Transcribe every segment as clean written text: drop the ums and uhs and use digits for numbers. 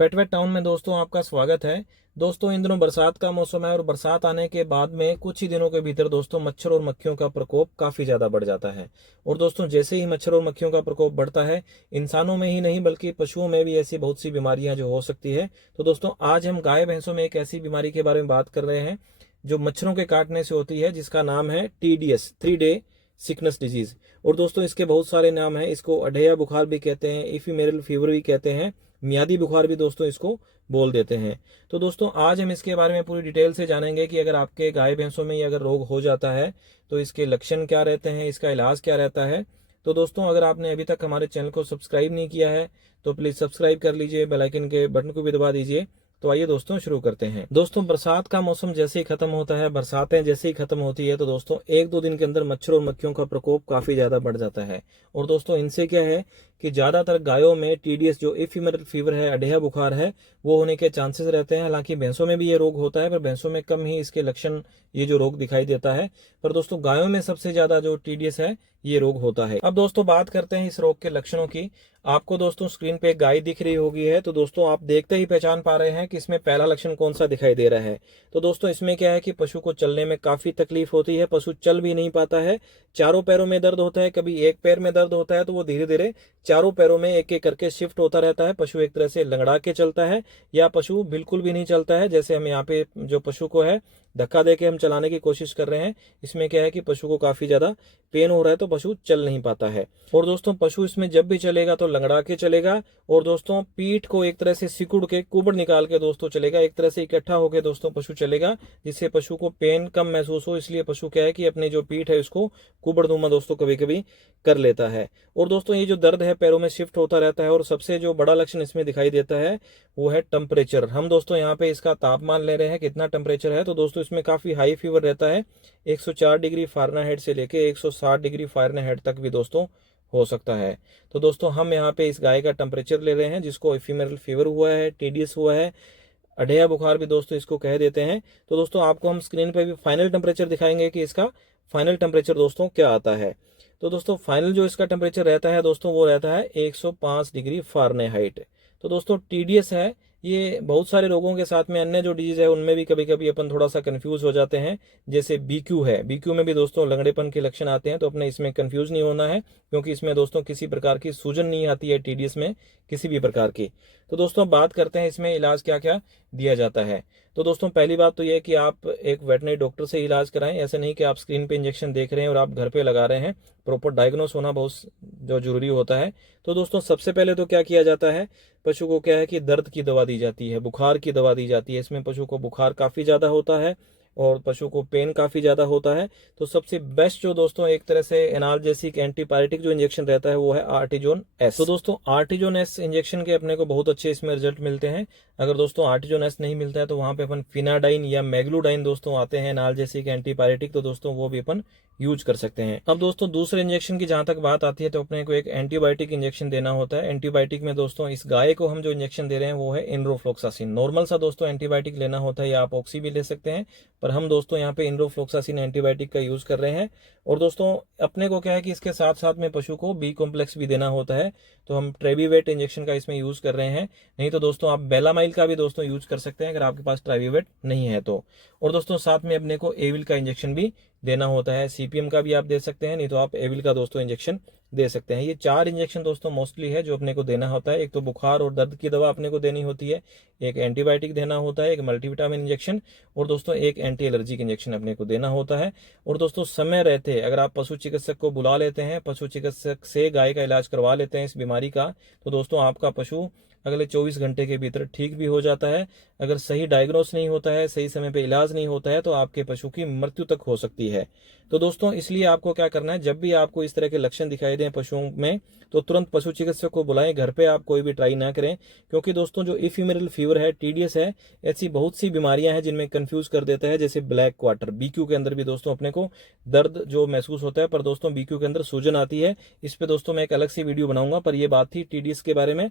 पेट wait town में दोस्तों आपका स्वागत है। दोस्तों इन दिनों बरसात का मौसम है और बरसात आने के बाद में कुछ ही दिनों के भीतर दोस्तों मच्छर और मक्खियों का प्रकोप काफी ज्यादा बढ़ जाता है। और दोस्तों जैसे ही मच्छर और मक्खियों का प्रकोप बढ़ता है, इंसानों में ही नहीं बल्कि पशुओं में भी ऐसी बहुत सी बीमारियां जो हो सकती है। तो दोस्तों आज हम गाय भैंसों में एक ऐसी बीमारी के बारे में बात कर रहे हैं जो मच्छरों के काटने से होती है, जिसका नाम है TDS, 3 डे सिकनेस डिजीज। और दोस्तों इसके बहुत सारे नाम हैं। इसको अढेया बुखार भी कहते हैं, इफिमेरल फीवर भी कहते हैं, मियादी बुखार भी दोस्तों इसको बोल देते हैं। तो दोस्तों आज हम इसके बारे में पूरी डिटेल से जानेंगे कि अगर आपके गाय भैंसों में ये अगर रोग हो जाता है तो इसके लक्षण क्या रहते हैं, इसका इलाज क्या रहता है। तो दोस्तों अगर आपने अभी तक हमारे चैनल को सब्सक्राइब नहीं किया है तो प्लीज सब्सक्राइब कर लीजिए, बेल आइकन के बटन को भी दबा दीजिए। तो आइए दोस्तों शुरू करते हैं। दोस्तों बरसात का मौसम जैसे ही खत्म होता है, बरसातें जैसे ही खत्म होती है, तो दोस्तों एक दो दिन के अंदर मच्छर और मक्खियों का प्रकोप काफी ज्यादा बढ़ जाता है। और दोस्तों इनसे क्या है कि ज्यादातर गायों में TDS जो इफिमेरल फीवर है, अढेया बुखार है, वो होने के चांसेस रहते हैं। हालांकि भैंसों में भी ये रोग होता है, पर भैंसों में कम ही इसके लक्षण, ये जो रोग दिखाई देता है। पर दोस्तों गायों में सबसे ज्यादा जो TDS है ये रोग होता है। अब दोस्तों बात करते हैं इस रोग के लक्षणों की। आपको दोस्तों स्क्रीन पे एक गाय दिख रही होगी है, तो दोस्तों आप देखते ही पहचान पा रहे हैं कि इसमें पहला लक्षण कौन सा दिखाई दे रहा है। तो दोस्तों इसमें क्या है कि पशु को चलने में काफी तकलीफ होती है, पशु चल भी नहीं पाता है, चारों पैरों में दर्द होता है, कभी एक पैर में दर्द होता है तो वो धीरे धीरे चारों पैरों में एक एक करके शिफ्ट होता रहता है। पशु एक तरह से लंगड़ा के चलता है, या पशु बिल्कुल भी नहीं चलता है। जैसे हम यहाँ पे जो पशु को है धक्का देके हम चलाने की कोशिश कर रहे हैं, इसमें क्या है कि पशु को काफी ज्यादा पेन हो रहा है तो पशु चल नहीं पाता है। और दोस्तों पशु इसमें जब भी चलेगा तो लंगड़ा के चलेगा, और दोस्तों पीठ को एक तरह से सिकुड़ के कुबड़ निकाल के दोस्तों चलेगा, एक तरह से इकट्ठा होकर दोस्तों पशु चलेगा, जिससे पशु को पेन कम महसूस हो। इसलिए पशु क्या है कि अपनी जो पीठ है उसको कुबड़नुमा दोस्तों कभी कभी कर लेता है। और दोस्तों ये जो दर्द है पैरों में शिफ्ट होता रहता है। और सबसे जो बड़ा लक्षण इसमें दिखाई देता है वो है टेम्परेचर। हम दोस्तों यहाँ पे इसका तापमान ले रहे हैं, कितना टेम्परेचर है। तो दोस्तों इसमें काफी हाई फीवर रहता है, 104 डिग्री फ़ारेनहाइट से लेके 160 डिग्री फ़ारेनहाइट तक भी दोस्तों हो सकता है। तो दोस्तों हम यहाँ पे इस गाय का टेम्परेचर ले रहे हैं, जिसको इफिमेरल फीवर हुआ है, TDS हुआ है, अढेया बुखार भी दोस्तों इसको कह देते हैं। तो दोस्तों आपको हम स्क्रीन पे भी फाइनल टेम्परेचर दिखाएंगे कि इसका फाइनल टेम्परेचर दोस्तों क्या आता है। तो दोस्तों फाइनल जो इसका टेम्परेचर रहता है दोस्तों वो रहता है 105 डिग्री फ़ारेनहाइट। तो दोस्तों TDS है, ये बहुत सारे रोगों के साथ में अन्य जो डिजीज है उनमें भी कभी कभी अपन थोड़ा सा कंफ्यूज हो जाते हैं। जैसे BQ है, BQ में भी दोस्तों लंगड़ेपन के लक्षण आते हैं, तो अपने इसमें कंफ्यूज नहीं होना है, क्योंकि इसमें दोस्तों किसी प्रकार की सूजन नहीं आती है TDS में, किसी भी प्रकार की। तो दोस्तों बात करते हैं इसमें इलाज क्या क्या दिया जाता है। तो दोस्तों पहली बात तो यह है कि आप एक वेटनरी डॉक्टर से इलाज कराएं। ऐसे नहीं कि आप स्क्रीन पे इंजेक्शन देख रहे हैं और आप घर पे लगा रहे हैं, प्रॉपर डायग्नोस होना बहुत जो जरूरी होता है। तो दोस्तों सबसे पहले तो क्या किया जाता है, पशु को क्या है कि दर्द की दवा दी जाती है, बुखार की दवा दी जाती है। इसमें पशु को बुखार काफ़ी ज़्यादा होता है और पशु को पेन काफ़ी ज़्यादा होता है। तो सबसे बेस्ट जो दोस्तों एक तरह से एनाल्जेसिक एंटीपायरेटिक जो इंजेक्शन रहता है वो है आर्टिजोन एस। तो दोस्तों आर्टिजोन एस इंजेक्शन के अपने को बहुत अच्छे इसमें रिजल्ट मिलते हैं। अगर दोस्तों आर्टिजोन एस नहीं मिलता है तो वहाँ पे अपन फिनाडाइन या मैग्लूडाइन दोस्तों आते हैं एनाल्जेसिक एंटीपायरेटिक, तो दोस्तों वो भी अपन यूज कर सकते हैं। अब दोस्तों दूसरे इंजेक्शन की जहां तक बात आती है तो अपने को एक एंटीबायोटिक इंजेक्शन देना होता है। एंटीबायोटिक में दोस्तों इस गाय को हम जो इंजेक्शन दे रहे हैं वो है इनरोफ्लोक्सासिन। नॉर्मल सा दोस्तों एंटीबायोटिक लेना होता है, या आप ऑक्सी भी ले सकते हैं, पर हम दोस्तों यहाँ पे इनरोफ्लोक्सासिन एंटीबायोटिक का यूज कर रहे हैं। और दोस्तों अपने को क्या है कि इसके साथ साथ में पशु को B कॉम्प्लेक्स भी देना होता है, तो हम ट्रेबीवेट इंजेक्शन का इसमें यूज कर रहे हैं। नहीं तो दोस्तों आप बेलामाइल का भी दोस्तों यूज कर सकते हैं अगर आपके पास ट्रेबीवेट नहीं है तो। और दोस्तों साथ में अपने को एविल का इंजेक्शन भी देना होता है, CPM का भी आप दे सकते हैं, नहीं तो आप एविल का दोस्तों इंजेक्शन दे सकते हैं। ये 4 इंजेक्शन दोस्तों मोस्टली है जो अपने को देना होता है। एक तो बुखार और दर्द की दवा अपने को देनी होती है, एक एंटीबायोटिक देना होता है, एक मल्टीविटामिन इंजेक्शन, और दोस्तों एक एंटी एलर्जिक इंजेक्शन अपने को देना होता है। और दोस्तों समय रहते अगर आप पशु चिकित्सक को बुला लेते हैं, पशु चिकित्सक से गाय का इलाज करवा लेते हैं इस बीमारी का, तो दोस्तों आपका पशु अगले 24 घंटे के भीतर ठीक भी हो जाता है। अगर सही डायग्नोस नहीं होता है, सही समय पे इलाज नहीं होता है, तो आपके पशु की मृत्यु तक हो सकती है। तो दोस्तों इसलिए आपको क्या करना है, जब भी आपको इस तरह के लक्षण दिखाई दें पशुओं में, तो तुरंत पशु चिकित्सक को बुलाएं। घर पे आप कोई भी ट्राई ना करें, क्योंकि दोस्तों जो इफिमेरल फीवर है, TDS है, ऐसी बहुत सी बीमारियां हैं जिनमें कंफ्यूज कर देता है। जैसे ब्लैक क्वार्टर, BQ के अंदर भी दोस्तों अपने को दर्द जो महसूस होता है, पर दोस्तों BQ के अंदर सूजन आती है। इस पे दोस्तों मैं एक अलग सी वीडियो बनाऊंगा, पर ये बात थी TDS के बारे में।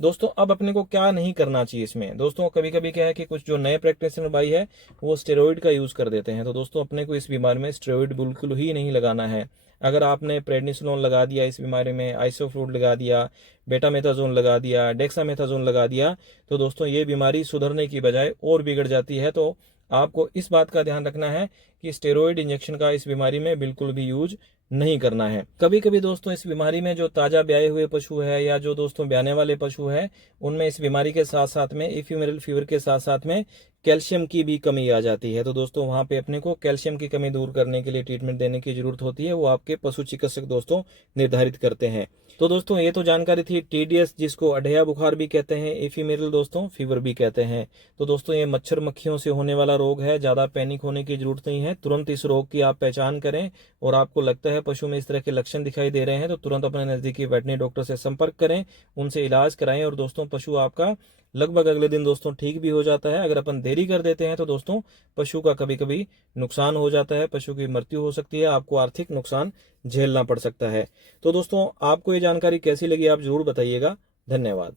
दोस्तों दोस्तों अब अपने को क्या नहीं करना चाहिए इसमें। दोस्तों कभी कभी क्या है कि कुछ जो नए प्रैक्टिशनर भाई है वो स्टेरॉइड का यूज कर देते हैं। तो दोस्तों अपने को इस बीमारी में स्टेरॉइड बिल्कुल ही नहीं लगाना है। अगर आपने प्रेडनिसोलोन लगा दिया इस बीमारी में, आइसोफ्लूड लगा दिया, बेटामेथाजोन लगा दिया, डेक्सामेथाजोन लगा दिया, तो दोस्तों ये बीमारी सुधरने की बजाय और बिगड़ जाती है। तो आपको इस बात का ध्यान रखना है कि स्टेरॉइड इंजेक्शन का इस बीमारी में बिल्कुल भी यूज नहीं करना है। कभी कभी दोस्तों इस बीमारी में जो ताजा ब्याए हुए पशु है या जो दोस्तों ब्याने वाले पशु है, उनमें इस बीमारी के साथ साथ में इफ्यूमेरल फीवर के साथ साथ में कैल्शियम की भी कमी आ जाती है। तो दोस्तों वहां पे अपने को कैल्शियम की कमी दूर करने के लिए ट्रीटमेंट देने की जरूरत होती है, वो आपके पशु चिकित्सक दोस्तों निर्धारित करते हैं। तो दोस्तों ये तो जानकारी थी टीडीएस, जिसको अढ़ैया बुखार भी कहते हैं, इफ्यूमेरल दोस्तों फीवर भी कहते हैं। तो दोस्तों ये मच्छर मक्खियों से होने वाला रोग है, ज्यादा पैनिक होने की जरूरत नहीं है। तुरंत इस रोग की आप पहचान करें और आपको लगता है पशु में इस तरह के लक्षण दिखाई दे रहे हैं तो तुरंत अपने नजदीकी वेटनरी डॉक्टर से संपर्क करें, उनसे इलाज कराएं और दोस्तों पशु आपका लगभग अगले दिन दोस्तों ठीक भी हो जाता है। अगर अपन देरी कर देते हैं तो दोस्तों पशु का कभी कभी नुकसान हो जाता है, पशु की मृत्यु हो सकती है, आपको आर्थिक नुकसान झेलना पड़ सकता है। तो दोस्तों आपको ये जानकारी कैसी लगी आप जरूर बताइएगा। धन्यवाद।